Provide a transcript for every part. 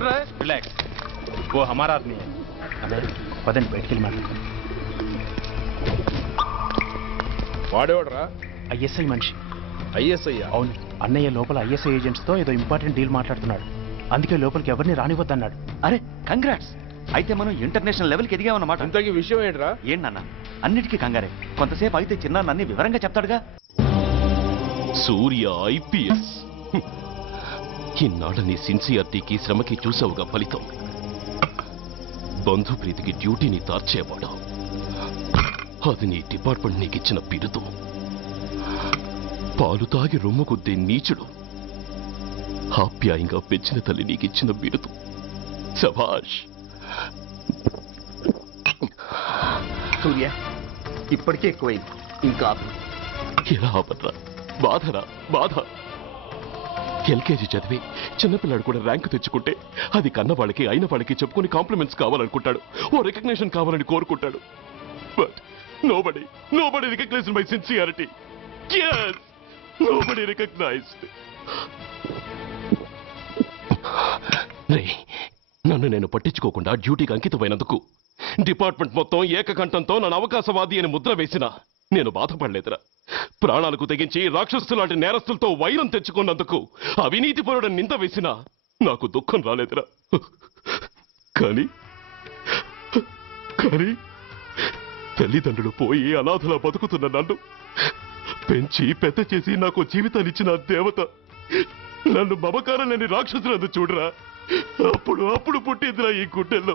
कौन रहा है? रिलैक्स, वो हमारा आदमी है. పదండి బయటికి వెళ్ళి మాట్లాడతాం. వాడేవాడరా? ఐఎస్ఐ మనిషి. ఐఎస్ఐ? అవును, అన్నయ్య లోపల ఐఎస్ఐ ఏజెంట్స్ తో ఏదో ఇంపార్టెంట్ డీల్ మాట్లాడుతున్నాడు. అందుకే లోపలికి ఎవరిని రానివద్దన్నాడు. అరే కంగ్రాట్స్, అయితే మనం ఇంటర్నేషనల్ లెవెల్కి ఎదిగామన్నమాట. ఇంతకీ విషయం ఏంట్రా? ఏంటన్నా అన్నిటికీ కంగారే, కొంతసేపు అయితే చిన్న అన్ని వివరంగా చెప్తాడుగా. సూర్య ఐపీఎస్, ఈనాడు నీ సిన్సియారిటీకి శ్రమకి చూసావుగా ఫలితం. బంధుప్రీతికి డ్యూటీని తార్చేవాడు. అది నీ డిపార్ట్మెంట్ నీకిచ్చిన బిరుదు. పాలు తాగి రొమ్ము కొద్దే నీచుడు ఆప్యాయంగా పెంచిన తల్లి నీకిచ్చిన బిరుదు. శభాష్. సూర్య ఇప్పటికే ఎక్కువైంది, ఇంకా ఎలా ఆపర్రా? బాధరా బాధ. ఎల్కేజీ చదివి చిన్నపిల్లాడు కూడా ర్యాంకు తెచ్చుకుంటే అది కన్న వాళ్ళకి అయిన వాళ్ళకి చెప్పుకుని కాంప్లిమెంట్స్ కావాలనుకుంటాడు, ఓ రికగ్నిషన్ కావాలని కోరుకుంటాడు. But nobody recognized my sincerity. yes, nobody recognized. రే, నన్ను నేను పట్టించుకోకుండా డ్యూటీకి అంకితమైనందుకు డిపార్ట్మెంట్ మొత్తం ఏకకంఠంతో నన్ను అవకాశవాది అని ముద్ర వేసినా నేను బాధపడలేదురా. ప్రాణాలకు తెగించి రాక్షసు లాంటి నేరస్తులతో వైరం తెచ్చుకున్నందుకు అవినీతిపరుడని నింద వేసినా నాకు దుఃఖం రాలేదురా. కానీ తల్లిదండ్రులు పోయి అనాథలా బతుకుతున్న నన్ను పెంచి పెద్ద చేసి నాకు జీవితాన్నిచ్చిన దేవత నన్ను మమకారం లేని రాక్షసులందు చూడరా. అప్పుడు పుట్టిందిరా ఈ గుడ్డెల్లో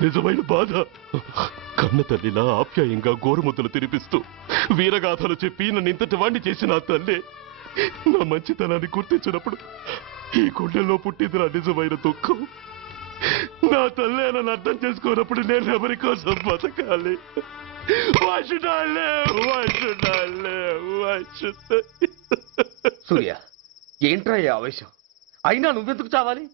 నిజమైన బాధ. కన్న తల్లిలా ఆప్యాయంగా గోరుముద్దలు తినిపిస్తూ వీరగాథలు చెప్పి నన్ను ఇంతటి వాణ్ణి చేసిన ఆ తల్లే నా మంచితనాన్ని గుర్తించినప్పుడు ఈ గుండెల్లో పుట్టిందిరా నిజమైన దుఃఖం. నా తల్లే నన్ను అర్థం చేసుకోనప్పుడు నేను ఎవరి కోసం బతకాలి? సూర్య ఏంట్రా ఈ ఆవేశం? అయినా నువ్వెందుకు చావాలి?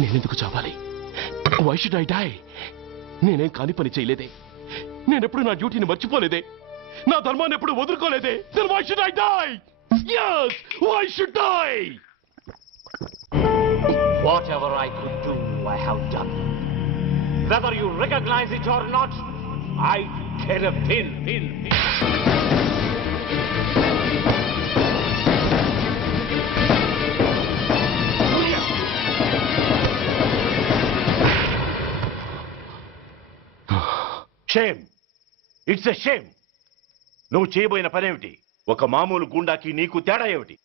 నేనెందుకు చావాలి? Why should I die? నేనేం కాని పని చేయలేదే, నేనెప్పుడు నా డ్యూటీని మర్చిపోలేదే, నా ధర్మాన్ని ఎప్పుడు వదులుకోలేదే. Then why should I die? Yes, why should I? Whatever I could do, I have done. Whether you recognize it or not, I care a pin. Shame, it's a shame. నువ్వు చేయబోయిన పనేమిటి? ఒక మామూలు గుండాకి నీకు తేడా ఏమిటి?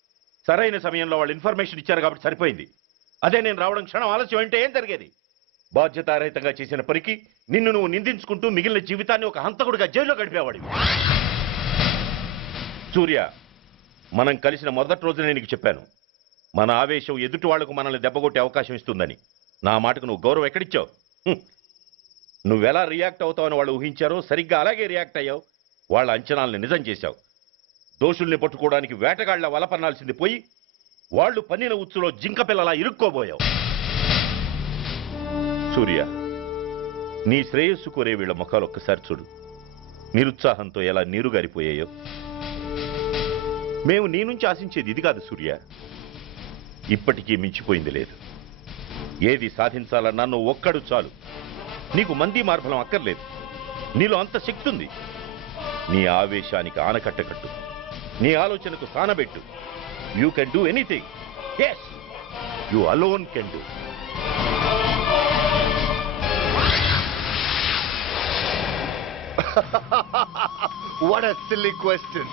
సరైన సమయంలో వాళ్ళు ఇన్ఫర్మేషన్ ఇచ్చారు కాబట్టి సరిపోయింది. అదే నేను రావడం క్షణం ఆలస్యం అంటే ఏం జరిగేది? బాధ్యతారహితంగా చేసిన పనికి నిన్ను నువ్వు నిందించుకుంటూ మిగిలిన జీవితాన్ని ఒక హంతకుడిగా జైల్లో గడిపేవాడివి. సూర్య, మనం కలిసిన మొదటి రోజునే నీకు చెప్పాను, మన ఆవేశం ఎదుటి వాళ్లకు మనల్ని దెబ్బగొట్టే అవకాశం ఇస్తుందని. నా మాటకు నువ్వు గౌరవం ఎక్కడిచ్చావు? నువ్వెలా రియాక్ట్ అవుతావని వాళ్ళు ఊహించారో సరిగ్గా అలాగే రియాక్ట్ అయ్యావు. వాళ్ళ అంచనాల్ని నిజం చేశావు. దోషుల్ని పట్టుకోవడానికి వేటగాళ్ల వలపన్నాల్సింది పోయి వాళ్ళు పన్నిన ఉచ్చులో జింక పిల్లలా ఇరుక్కోబోయావు. సూర్య, నీ శ్రేయస్సు కోరే వీళ్ల ముఖాలు ఒక్కసారి చూడు. నిరుత్సాహంతో ఎలా నీరుగారిపోయాయో. మేము నీ నుంచి ఆశించేది ఇది కాదు సూర్య. ఇప్పటికీ మించిపోయింది లేదు. ఏది సాధించాలన్నా నువ్వు ఒక్కడు చాలు. నీకు మంది మార్బలం అక్కర్లేదు. నీలో అంత శక్తి ఉంది. నీ ఆవేశానికి ఆనకట్టకట్టు, నీ ఆలోచనకు సానబెట్టు. You can do anything. Yes, you alone can do. What a silly question.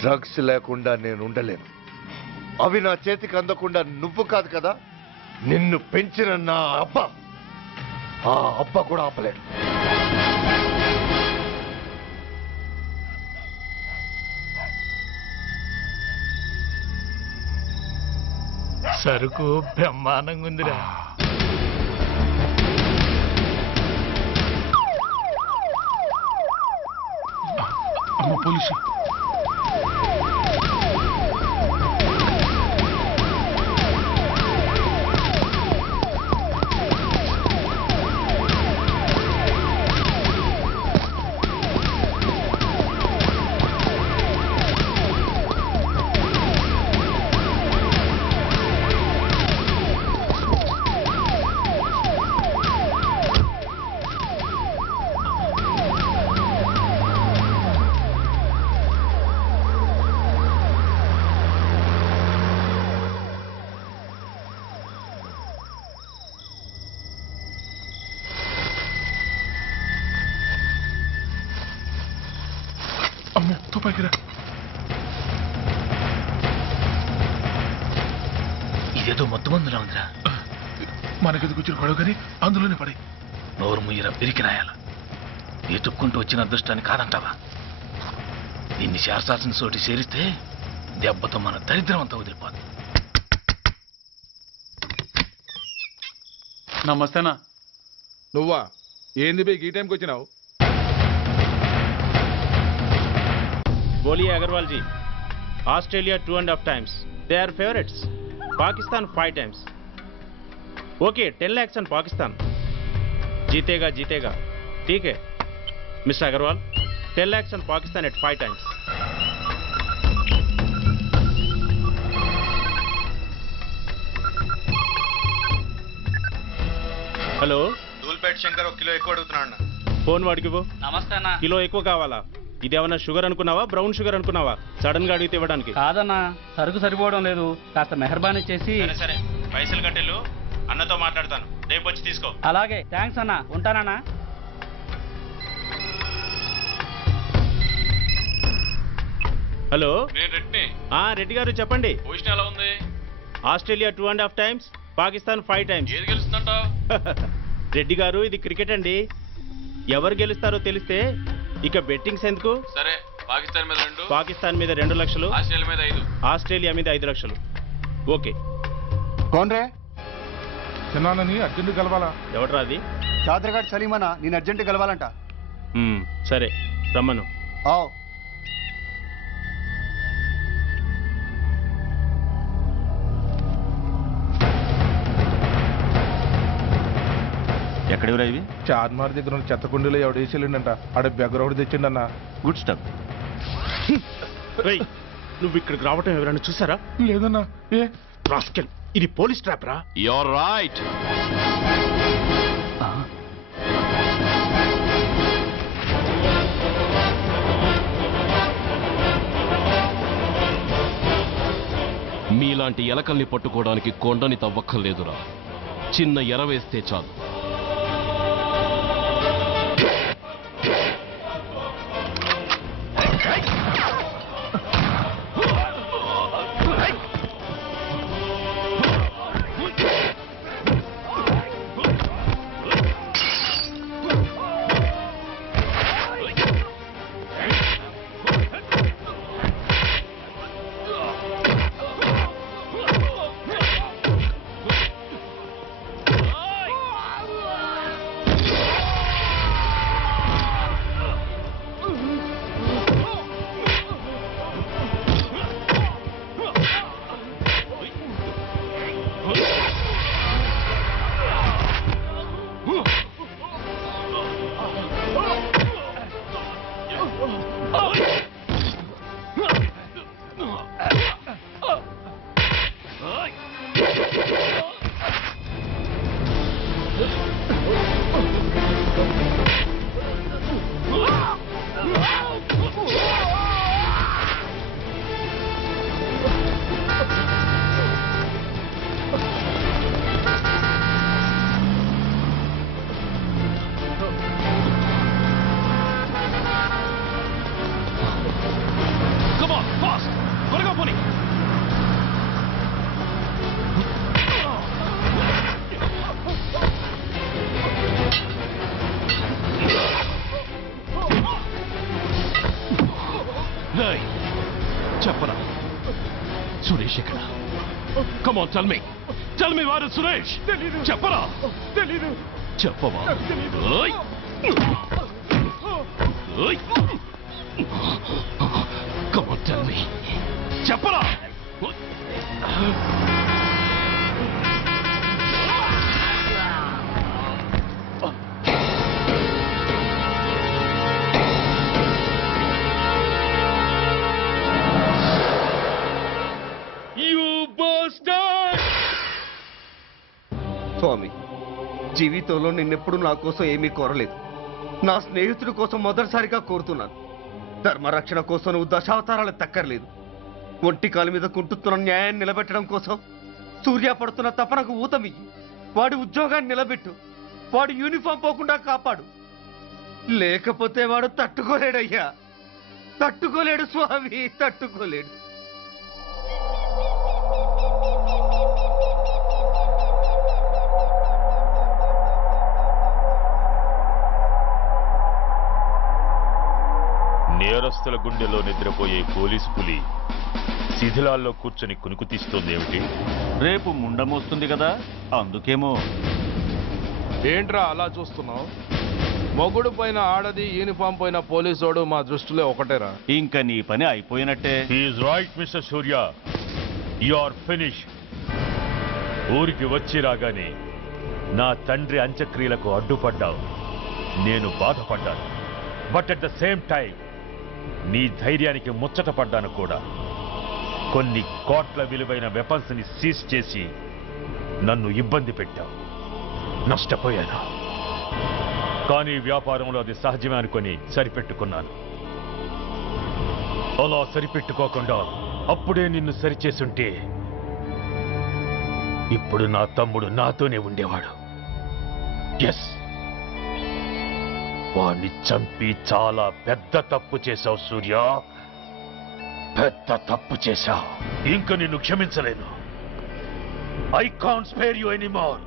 Drugs లేకుండా నేను ఉండలేను. అవి నా చేతికి అందకుండా నువ్వు కాదు కదా, నిన్ను పెంచిన నా అబ్బ, ఆ అబ్బ కూడా ఆపలేడు. సరుకు బ్రహ్మాండంగా ఉందిరా. పోలీసు అమ్మో తుపాకిరా. ఇదేదో మొత్తం మందులా ఉందిరా. మనకెందుకు వచ్చిన గొడవ కానీ అందులోనే పడి నోరు ముయ్యరా పిరికి రాయాల. ఎతుక్కుంటూ వచ్చిన అదృష్టాన్ని కాదంటావా? దీన్ని చేర్చాల్సిన చోటి చేరిస్తే దెబ్బతో మన దరిద్రం అంతా వదిలిపోదు. నమస్తేనా. నువ్వా? ఏంది బే ఈ టైంకి వచ్చినావు? बोलिए Agarwal ji. Australia 2.5 times. They are favorites. Pakistan 5 times. Okay, 10 lakhs on Pakistan. जीतेगा जीतेगा. ठीक है mister Agarwal. 10 lakhs on Pakistan at 5 times. Hello Dhoolpet Shankar 1 kilo ఎక్కువ అడుగుతున్నాడు. ఫోన్ వాడికి పో. నమస్తే అన్న. కిలో ఎక్కువ కావాలా? ఇదేమన్నా షుగర్ అనుకున్నావా, బ్రౌన్ షుగర్ అనుకున్నావా? సడన్ గా అడిగితే ఇవ్వడానికి కాదన్నా, సరుకు సరిపోవడం లేదు. కాస్త మెహర్బానీ చేసి. సరే పైసలు కట్టెలు, అన్నతో మాట్లాడతాను, రేపు వచ్చి తీసుకో. అలాగే, థ్యాంక్స్ అన్న, ఉంటానన్నా. హలో, నేను రెడ్డిని. రెడ్డి గారు చెప్పండి. పొజిషన్ ఎలా ఉంది? Australia 2.5 times, Pakistan 5 times. ఏది గెలుస్తుందంటావు? రెడ్డి గారు, ఇది క్రికెట్ అండి. ఎవరు గెలుస్తారో తెలిస్తే ఇక బెట్టింగ్స్ ఎందుకు? సరే, పాకిస్తాన్ మీద 2, పాకిస్తాన్ మీద 2 లక్షలు, ఆస్ట్రేలియా మీద 5. ఆస్ట్రేలియా మీద 5 లక్షలు. ఓకే. కోన్రే చిన్నానని అర్జెంట్ కలవాలా? ఎవట్రా అది? చాదరగాడు సలీమనా, నేను అర్జెంట్ కలవాలంట. సరే రమ్మను. ఎక్కడివిరా ఇవి? చార్మార్ దగ్గర ఉన్న చెత్త కుండీలో ఎవడేసేళ్ళంట. ఆడ బెగ్గరౌడ్ తెచ్చిండన్న. Good stuff. నువ్వు ఇక్కడికి రావటం ఎవరైనా చూసారా? లేదన్నా. ఏ రాస్కెల్, ఇది పోలీస్ ట్రాప్ రా. You're right. మీలాంటి ఎలకల్ని పట్టుకోవడానికి కొండని తవ్వక్కర్లేదురా, చిన్న ఎర వేస్తే చాలు. చెప్పరా సురేష్ ఎక్కడ? కమ్ ఆన్, టెల్ మీ వారు సురేష్. చెప్పరా? తెలీదు. చెప్పవా? Come on, tell me. చెప్పరా? స్వామి, జీవితంలో నిన్నెప్పుడు నా కోసం ఏమీ కోరలేదు. నా స్నేహితుడి కోసం మొదటిసారిగా కోరుతున్నాను. ధర్మరక్షణ కోసం నువ్వు దశావతారాలు తక్కర్లేదు. ఒంటి కాలు మీద కుంటుతున్న న్యాయాన్ని నిలబెట్టడం కోసం సూర్య పడుతున్న తపనకు ఊతమియ్యి. వాడి ఉద్యోగాన్ని నిలబెట్టు. వాడి యూనిఫామ్ పోకుండా కాపాడు. లేకపోతే వాడు తట్టుకోలేడయ్యా. తట్టుకోలేడు స్వామి, తట్టుకోలేడు. నేరస్తుల గుండెలో నిద్రపోయే పోలీసు పులి శిథిలాల్లో కూర్చొని కునుకు తీస్తోందేమిటి? రేపు ముండమొస్తుంది కదా, అందుకేమో. ఏంట్రా అలా చూస్తున్నావు? మొగుడు పైన ఆడది, యూనిఫామ్ పైన పోలీసోడు మా దృష్టిలో ఒకటేరా. ఇంకా నీ పని అయిపోయినట్టే. Is right mister Surya, you are finish. ఊరికి వచ్చి రాగానే నా తండ్రి అంత్యక్రియలకు అడ్డుపడ్డావు, నేను బాధపడ్డాను. But at the same time నీ ధైర్యానికి ముచ్చట పడ్డాను కూడా. కొన్ని కోట్ల విలువైన వెపన్స్ ని సీజ్ చేసి నన్ను ఇబ్బంది పెట్టావు, నష్టపోయాను. కానీ వ్యాపారంలో అది సహజమే అనుకొని సరిపెట్టుకున్నాను. అలా సరిపెట్టుకోకుండా అప్పుడే నిన్ను సరిచేసుంటే ఇప్పుడు నా తమ్ముడు నాతోనే ఉండేవాడు. ఎస్, వాణ్ణి చంపి చాలా పెద్ద తప్పు చేశావు సూర్య, పెద్ద తప్పు చేశావు. ఇంక నిన్ను క్షమించలేను. I can't spare you anymore.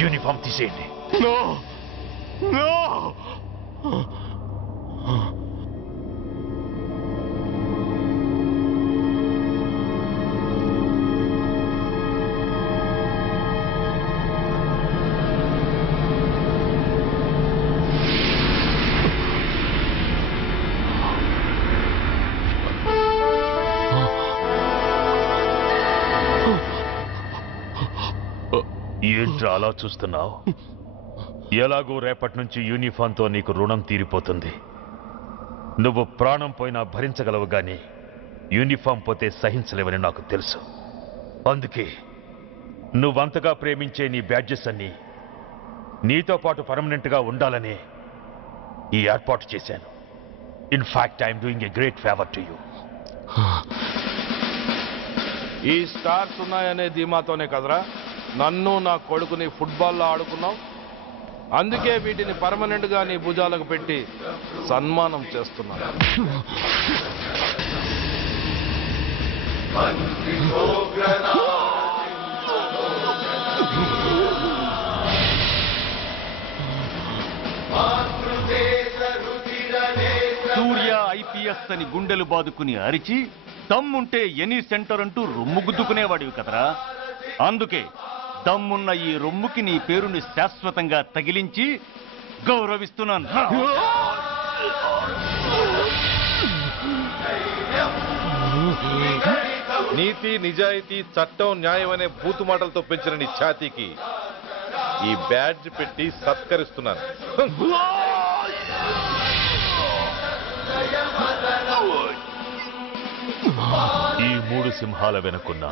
Uniform తీసేయండి. ఏంట్రా అలా చూస్తున్నావు? ఎలాగూ రేపటి నుంచి యూనిఫామ్తో నీకు రుణం తీరిపోతుంది. నువ్వు ప్రాణం పోయినా భరించగలవు గాని యూనిఫామ్ పోతే సహించలేవని నాకు తెలుసు. అందుకే నువ్వంతగా ప్రేమించే నీ బ్యాడ్జెస్ అన్ని నీతో పాటు పర్మనెంట్గా ఉండాలని ఈ ఏర్పాటు చేశాను. In fact I'm doing a great favour to you. ఈ స్టార్స్ ఉన్నాయనే ధీమాతోనే కదరా నన్ను నా కొడుకుని ఫుట్బాల్లో ఆడుకున్నావు. అందుకే వీటిని పర్మనెంట్ గా నీ భుజాలకు పెట్టి సన్మానం చేస్తున్నాను. సూర్య ఐపీఎస్ అని గుండెలు బాదుకుని అరిచి దమ్ముంటే ఎనీ సెంటర్ అంటూ రొమ్ము గుద్దుకునేవాడివి కదరా. అందుకే దమ్మున్న ఈ రొమ్ముకి నీ పేరుని శాశ్వతంగా తగిలించి గౌరవిస్తున్నాను. నీతి, నిజాయితీ, చట్టం, న్యాయం అనే బూతు మాటలతో పెంచిన నీ ఛాతీకి ఈ బ్యాడ్జ్ పెట్టి సత్కరిస్తున్నాను. ఈ మూడు సింహాల వెనుకున్న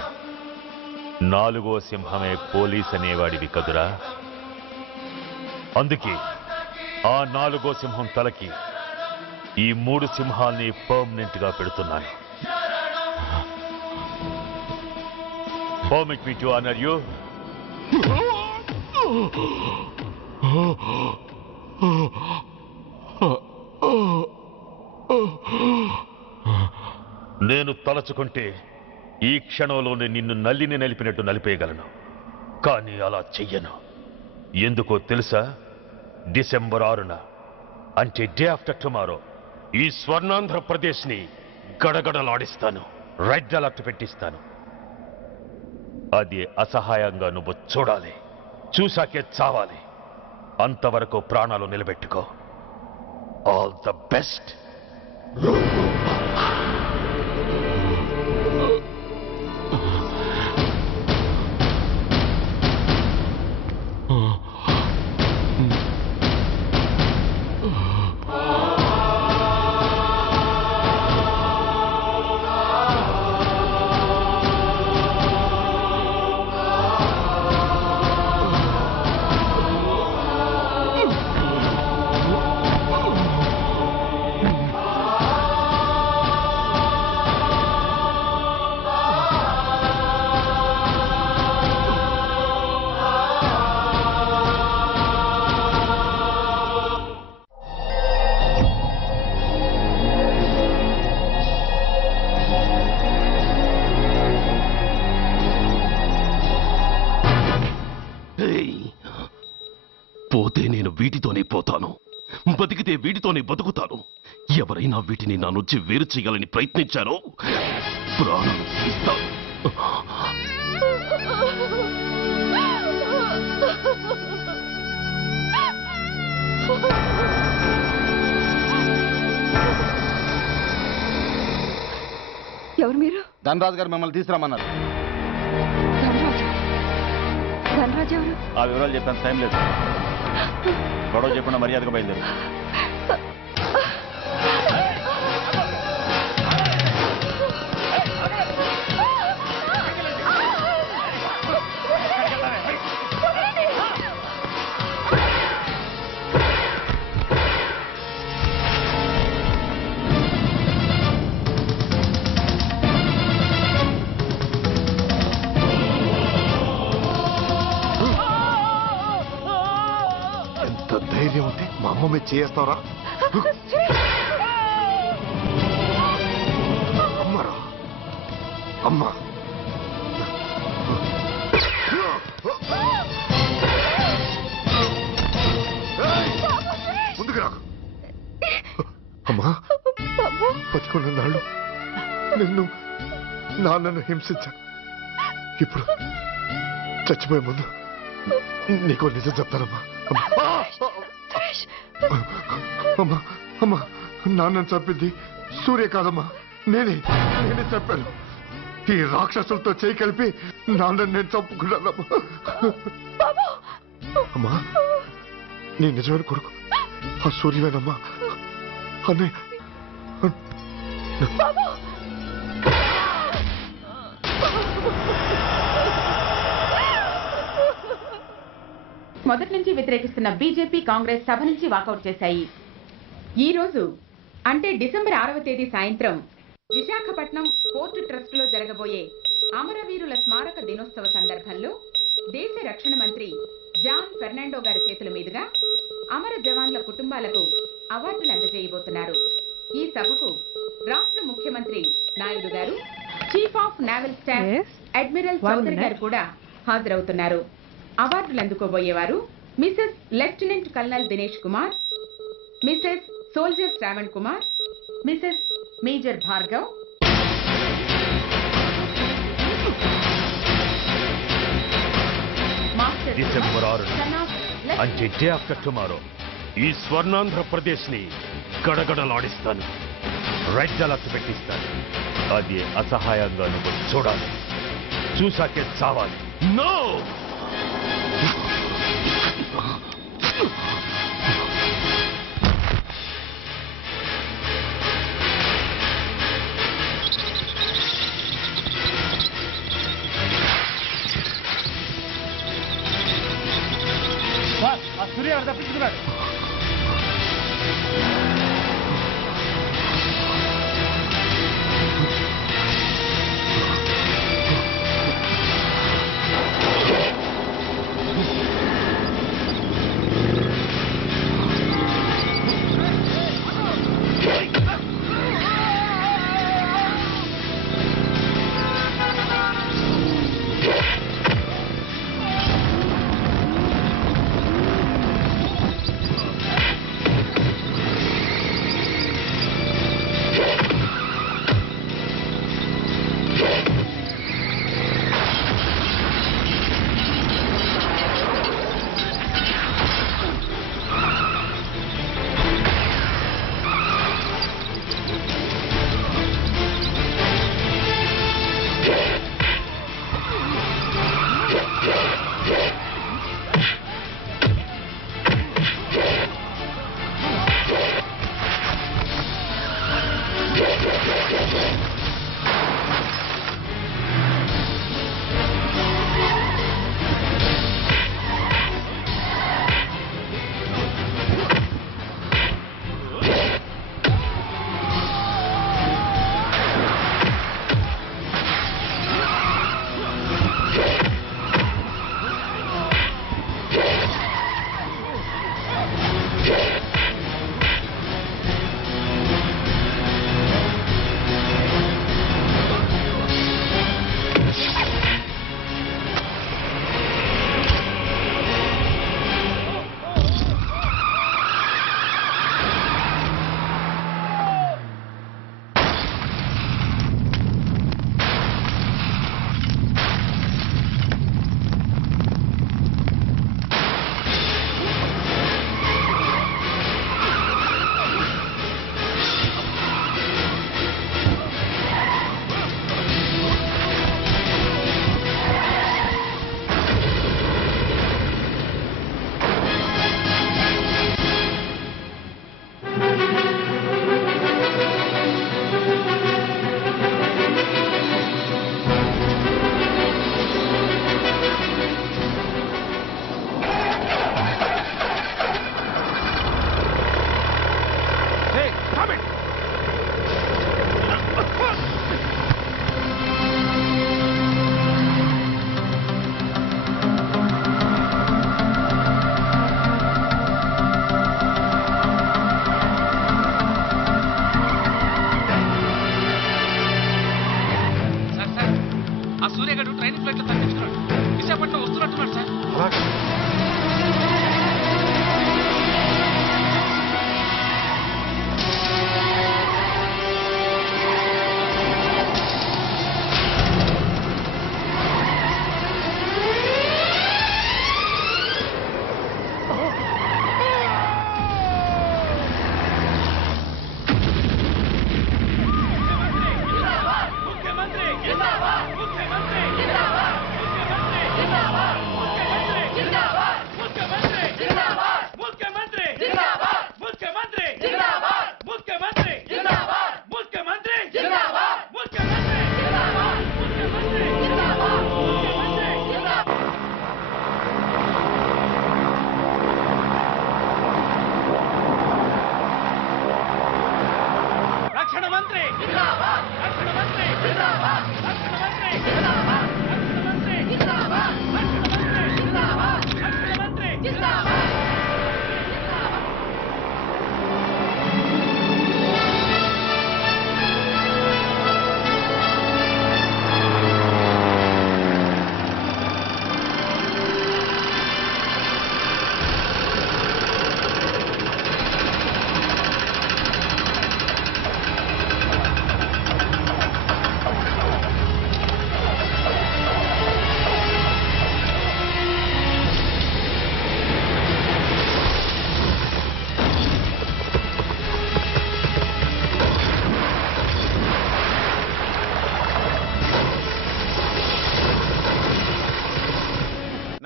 నాలుగో సింహమే పోలీస్ అనేవాడివి కదురా. అందుకే ఆ నాలుగో సింహం తలకి ఈ మూడు సింహాల్ని పర్మనెంట్ గా పెడుతున్నాను. Permit me to honor you. నేను తలచుకుంటే ఈ క్షణంలోనే నిన్ను నల్లిని నలిపినట్టు నలిపేయగలను. కానీ అలా చెయ్యను. ఎందుకో తెలుసా? డిసెంబర్ 6న అంటే డే ఆఫ్టర్ టుమారో ఈ స్వర్ణాంధ్రప్రదేశ్ ని గడగడలాడిస్తాను. రెడ్ అలర్ట్ పెట్టిస్తాను. అది అసహాయంగా నువ్వు చూడాలి. చూశాకే చావాలి. అంతవరకు ప్రాణాలు నిలబెట్టుకో. All the best. పోతే నేను వీటితోనే పోతాను, బతికితే వీటితోనే బతుకుతాను. ఎవరైనా వీటిని నా నుంచి వేరు చేయాలని ప్రయత్నించారో ప్రాణం ఇస్తాను. ఎవరు మీరు? ధనరాజు గారు మిమ్మల్ని తీసుకురామన్నారు. ధనరాజు ఎవరు? ఆ వివరాలు చెప్పేంత టైం లేదు. గొడవ చెప్పకుండా మర్యాదగా బయలుదేరు. ధైర్యం ఉంటే మా అమ్మ మీద చేస్తారా? అమ్మరా అమ్మ, ముందుకు రాకు. అమ్మా, బతికున్న నాళ్ళు నాన్నను హింసించాను. ఇప్పుడు చచ్చిపోయే ముందు నీకో నిజం చెప్తానమ్మా. అమ్మా అమ్మా, నాన్నను చంపింది సూర్య కాదమ్మా, నేనే చెప్పాను. ఈ రాక్షసులతో చేయి కలిపి నాన్నని నేను చంపుకున్నానమ్మా. అమ్మా, నీ నిజమైన కొడుకు ఆ సూర్యవేనమ్మా. అన్నయ్య మొదటి నుంచి వ్యతిరేకిస్తున్న బీజేపీ, కాంగ్రెస్ సభ నుంచి వాకౌట్ చేశాయి. ఈ రోజు అంటే డిసెంబర్ 6వ తేదీ సాయంత్రం విశాఖపట్నం పోర్టు ట్రస్ట్ లో జరగబోయే అమరవీరుల స్మారక దినోత్సవ సందర్భంలో దేశ రక్షణ మంత్రి జాన్ ఫెర్నాండో గారి చేతుల మీదుగా అమర జవాన్ల కుటుంబాలకు అవార్డులు అందజేయబోతున్నారు. ఈ సభకు రాష్ట్ర ముఖ్యమంత్రి నాయుడు గారు, chief of naval staff admiral Chowdary గారు కూడా హాజరవుతున్నారు. అవార్డులు అందుకోబోయేవారు Mrs lieutenant colonel Dinesh Kumar, Mrs soldier Shravan Kumar, Mrs major Bhargav, December 6 అంటే డే ఆఫ్టర్ టుమారో ఈ స్వర్ణాంధ్రప్రదేశ్ ని గడగడలాడిస్తాను. రెడ్ అలర్ట్ పెట్టిస్తాను. అది అసహాయంగా నువ్వు చూడాలి. చూశాకే చావాలి. నో! సూర్య తప్పించుకున్నాడు.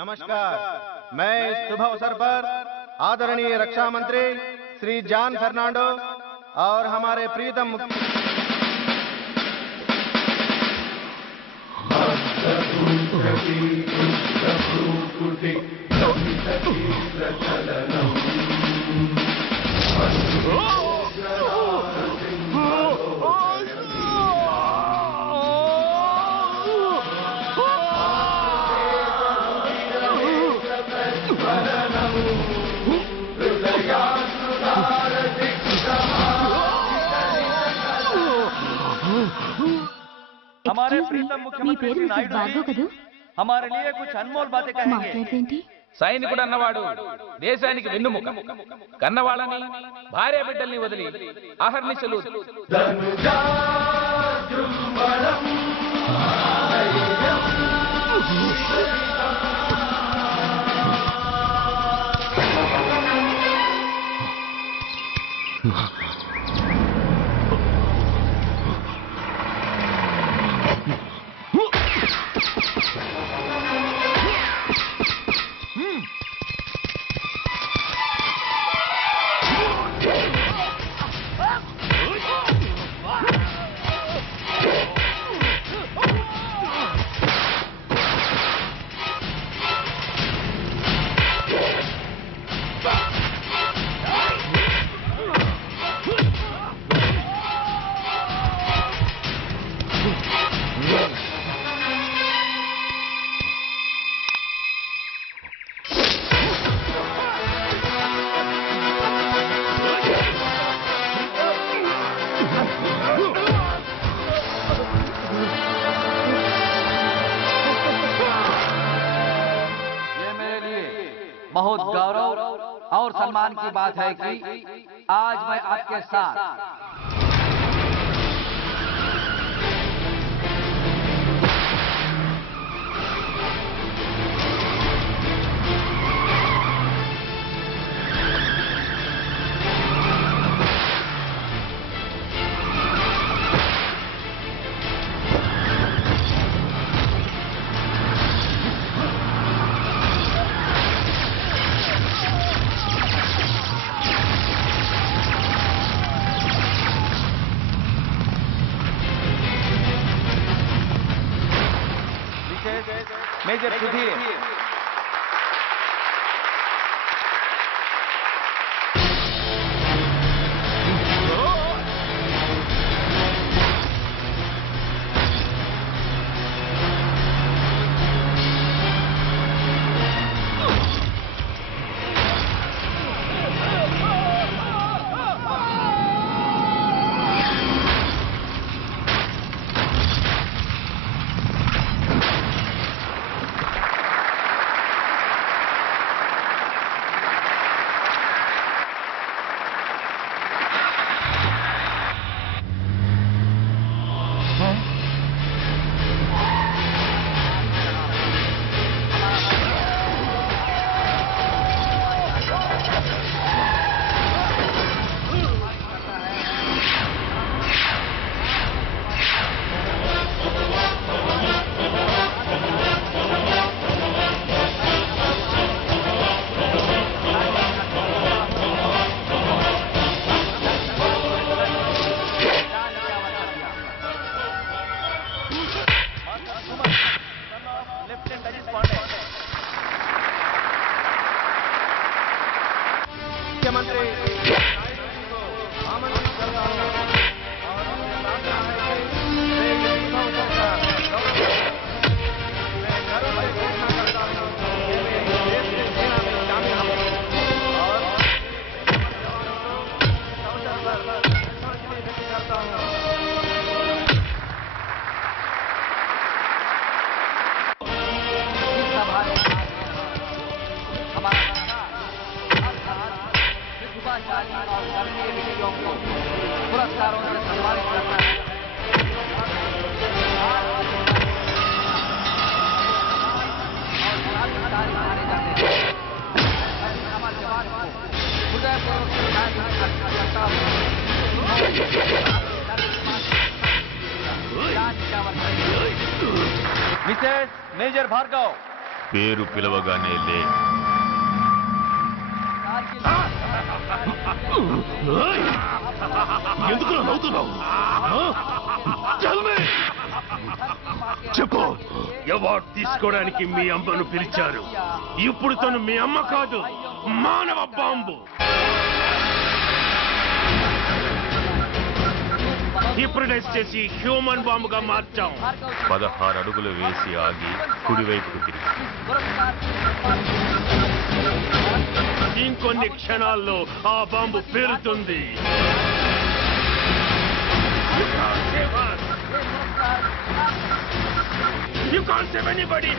नमस्कार, मैं इस शुभ अवसर पर आदरणीय रक्षा मंत्री श्री जॉन फर्नांडो और हमारे प्रीतम हमारे प्रीतम मुख्यमंत्री श्री नायडू जी हमारे लिए कुछ अनमोल बातें कहेंगे। సైనికుడు అన్నవాడు దేశానికి వెన్నుముక. కన్నవాళ్ళని భార్య బిడ్డల్ని వదిలి అహర్నిశలు बहुत गौरव और सम्मान की बात है कि आज मैं आपके साथ मेजर सुधीर मुख्यमंत्री आमंत्रित करता हूं और मुझे लाता है कि मैं ये विभव सरकार मैं गर्व से घोषणा करता हूं कि मैं देश के सेना में शामिल हूं और जवानों को इस अवसर पर श्रद्धांजलि व्यक्त करता हूं। पुरस्कारों से सम्मानित करना है। मिसेस मेजर भार्गव పేరు పిలవగానే లే. ఎందుకు నవ్వుతున్నావు? చెప్పు. అవార్డు తీసుకోవడానికి మీ అమ్మను పిలిచారు. ఇప్పుడు తను మీ అమ్మ కాదు, మానవ బాంబు. హిప్నటైజ్ చేసి హ్యూమన్ బాంబుగా మార్చాం. 16 అడుగులు వేసి ఆగి కుడివైపుకు తిరిగి ఇంకొన్ని క్షణాల్లో ఆ bomb పేలుతుంది. You can't save anybody.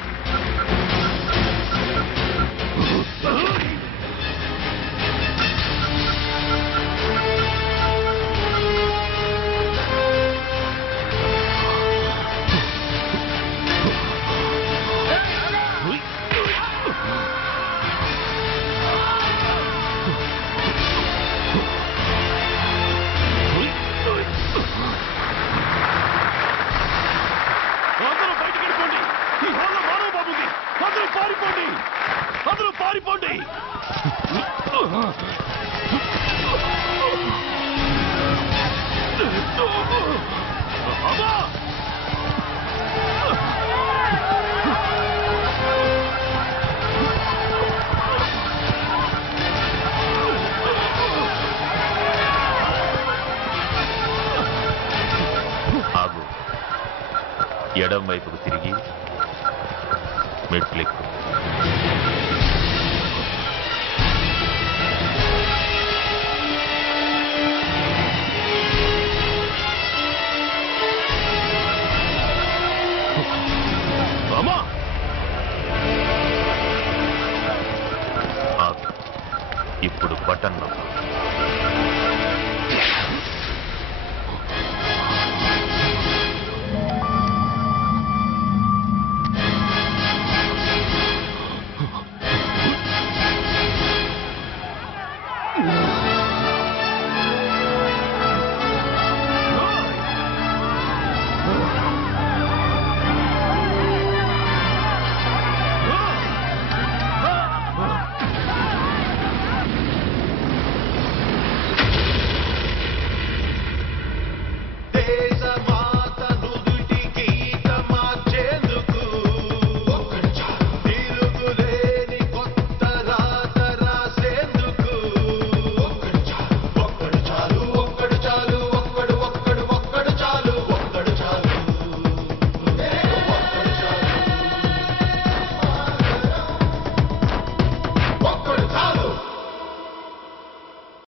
పారిపోండి. ఆగు. ఎడం వైపుకు తిరిగి మెట్లెక్కు. ఇప్పుడు బటన్ నొక్కు.